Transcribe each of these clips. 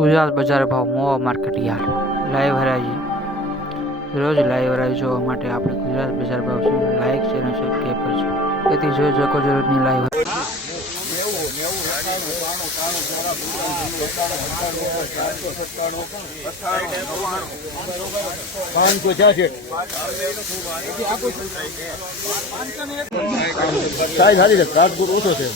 ગુજરાત બજાર ભાવ મોવા market yard live હરાજી. રોજ લાઈવ હરાજી જોવા માટે આપણે ગુજરાત બજાર ભાવ શું લાઈક છે અને સબસ્ક્રાઈબ કરજો. તેથી જોઈ શકો છો રોજની લાઈવ પાંચસો છ્યાસી છે. રાજકોટ ઓછો છે.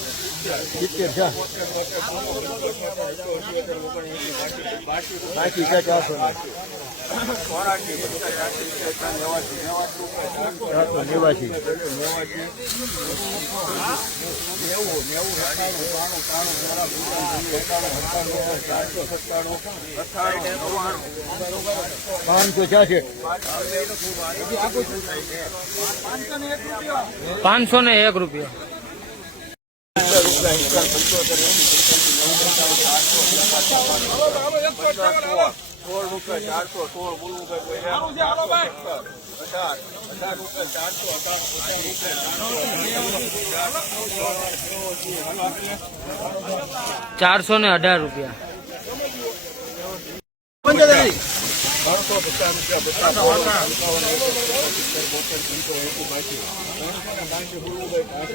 બાકી છે ચારસો ચારસો નેવાસી પાંચસો છ્યાસી પાંચસો ને એક રૂપિયા. સોળ ચારસો સોળ અઢાર રૂપિયા. ચારસો અઢાર રૂપિયા ત્રણસો પચાસ રૂપિયા ત્રણસો પચાસ બાસી બોલવું કઈ પાંચસો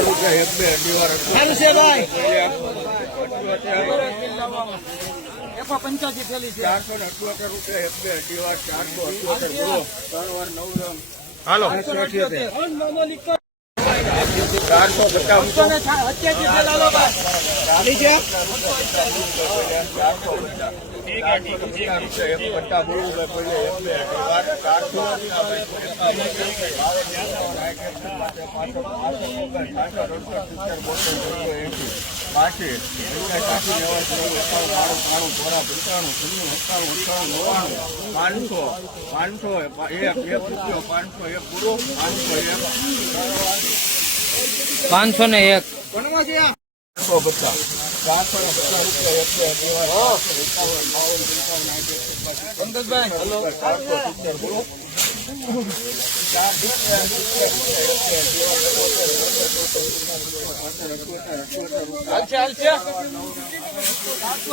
અઠ્ઠાણું ત્રણસો સત્તાણું બાવન પંચાવન એકાસી પંચ્યાસી ચારસો ને અઠ્યોતેર રૂપિયા એક બે અઢી વાર ચારસો અઠ્યોતેર. ત્રણ વાર નવ હાલો ચારસો બાકી નવ્વાણું પાંચસો પાંચસો એક એક રૂપિયો પાંચસો એક પૂરો પાંચસો એક પાંચસો ને એક.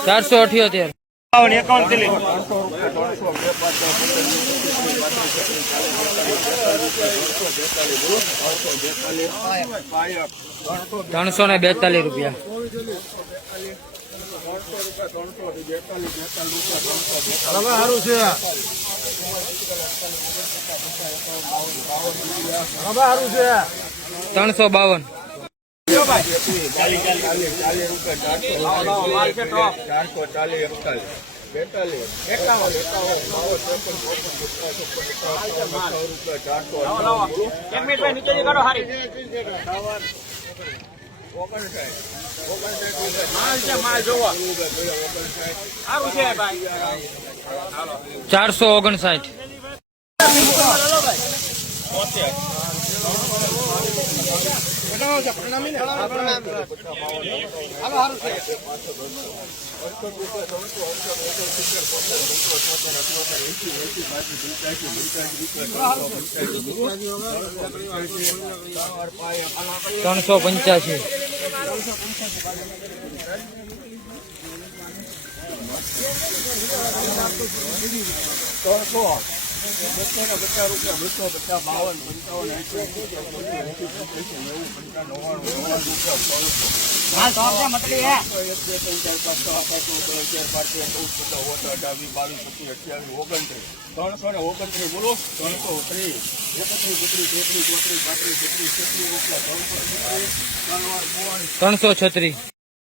ચારસો અઠ્યોતેર. એકાવન બાવન ને ચાર રૂપિયા. હવે સારું છે. ત્રણસો બાવન. ચાલીસ ચાલીસ ત્રણસો રૂપિયા ત્રણસો ચારસો ચાલીસ એકતાલીસ. ચારસો ઓગણસાઠ. ચારસો ઓગણસાઠ ત્રણસો પંચ્યાસી. ત્રણસો. બસો ને પચાસ રૂપિયા બસો પચાસ બાવન પંચાવન એસી એસી નેવું પંચાવન નવ્વાણું નવ્વાણું રૂપિયા ત્રણસો ચૌદ પંદર ઓગણ અઢાર બાવીસ પચીસ અઠ્યાવીસ ઓગણત્રીસ ત્રણસો ને ઓગણત્રીસ બોલો ત્રણસો ત્રીસ એકત્રીસ બત્રીસ તેત્રીસ ચોત્રીસ પાંત્રીસ છત્રીસ છત્રીસ રૂપિયા ત્રણસો ત્રીસ ત્રણ ત્રણસો છત્રીસ.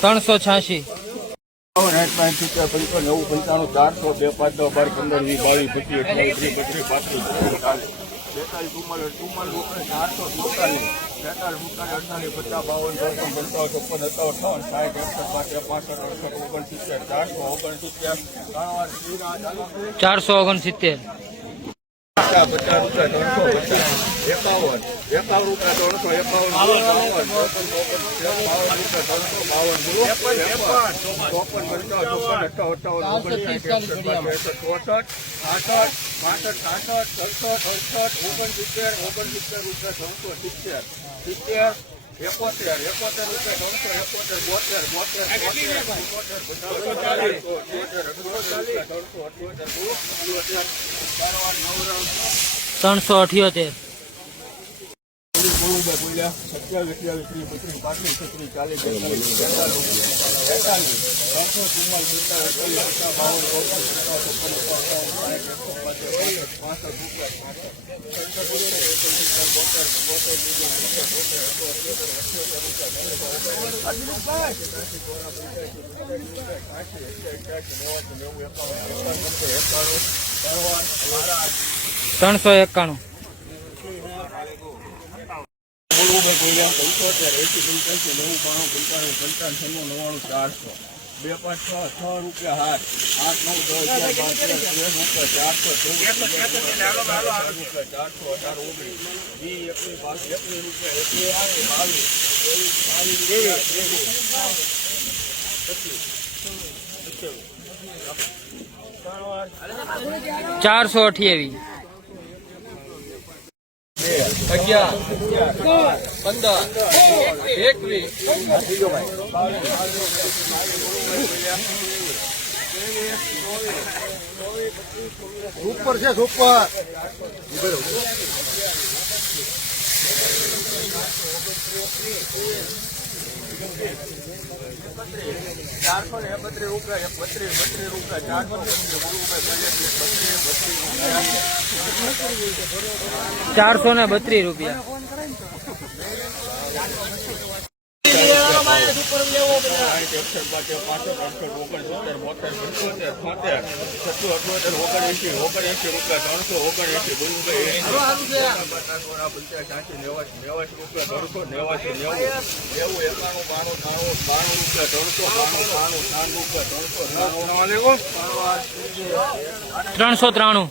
ત્રણસો છ્યાસી. પંચાણું ચારસો બે પાંચ બાર પંદર વીસ બાવીસ પચીસ અઠ્યાવીસ ત્રીસ બત્રીસ પાંત્રીસ ચાલીસ બેતાલીસ ચુમ્માલીસ ચુમ્માલીસ ચારસો સુડતાલીસ. બેતાલીસ સુડતાલીસ અડતાલીસ પચાસ બાવન ત્રણસો પંચાવન છપ્પન સત્તાવન ત્રણ સાઠ એકસઠ પાંચ પાસઠ અડસઠ ઓગણસિત્તેર ચારસો ઓગણસિત્તેર ચારસો ઓગણસિત્તેર. પચાસ રૂપિયા ત્રણસો પચાસ. એકાવન એકાવન રૂપિયા ત્રણસો એકાવન બાવન ચોપન ચોપન રૂપિયા ત્રણસો બાવન ચોપન ચોપન પંચાવન ચોપન અઠાવન અઠાવન ઓગણસાઠ એકસઠ ચોસઠ આસઠ પાસઠ સાસઠ સડસઠ અડસઠ ઓગણસિત્તેર ઓગણસિત્તેર રૂપિયા ત્રણસો સિત્તેર સિત્તેર એકોતેર એકોતેર રૂપિયા ત્રણસો એકોતેર બોતેર બોતેર બોતેર અઠ્યોતેર ત્રણસો અઠ્યોતેર અઠ્યોતેર બોલું બોલ્યા સત્યાવીસ અઠ્યાવીસ ત્રીસ બત્રીસ પાંત્રીસ છત્રીસ ચાલીસ બેતાલીસ બેતાલીસ બેતાલીસ ત્રણસો ચુમ્માલીસ ત્રણસો એકાણું. ભાઈ બોલ્યા પંચોતેર એસી નેવું બાણું પંચાણું પંચાવન નવ્વાણું ચારસો બે પાંચ છ છ રૂપિયા હાથ આઠ નવ દસ અગિયાર બાર તેર તેર રૂપિયા ચારસો ચૌદ રૂપિયા ચારસો અઢાર ઓગણીસ વીસ એકવીસ બાવીસ ચારસો અઠ્યાવીસ. અગિયાર પંદર એકવીસ સુપર છે સુપર ચારસો ને એકત્રીસ રૂપિયા રૂપિયા ચારસો બત્રીસ ચારસો ને બત્રીસ રૂપિયા. ઓગણએંસી ઓગણએંસી રૂપિયા ત્રણસો ઓગણએંસી પંચાસ નેવાસી નેવાસી રૂપિયા ત્રણસો નેવાસી નેવું નેવું એકાણું બાણું ત્રાણું રૂપિયા ત્રણસો બાણું બાણું ત્રણ રૂપિયા ત્રણસો ત્રણસો ત્રાણું.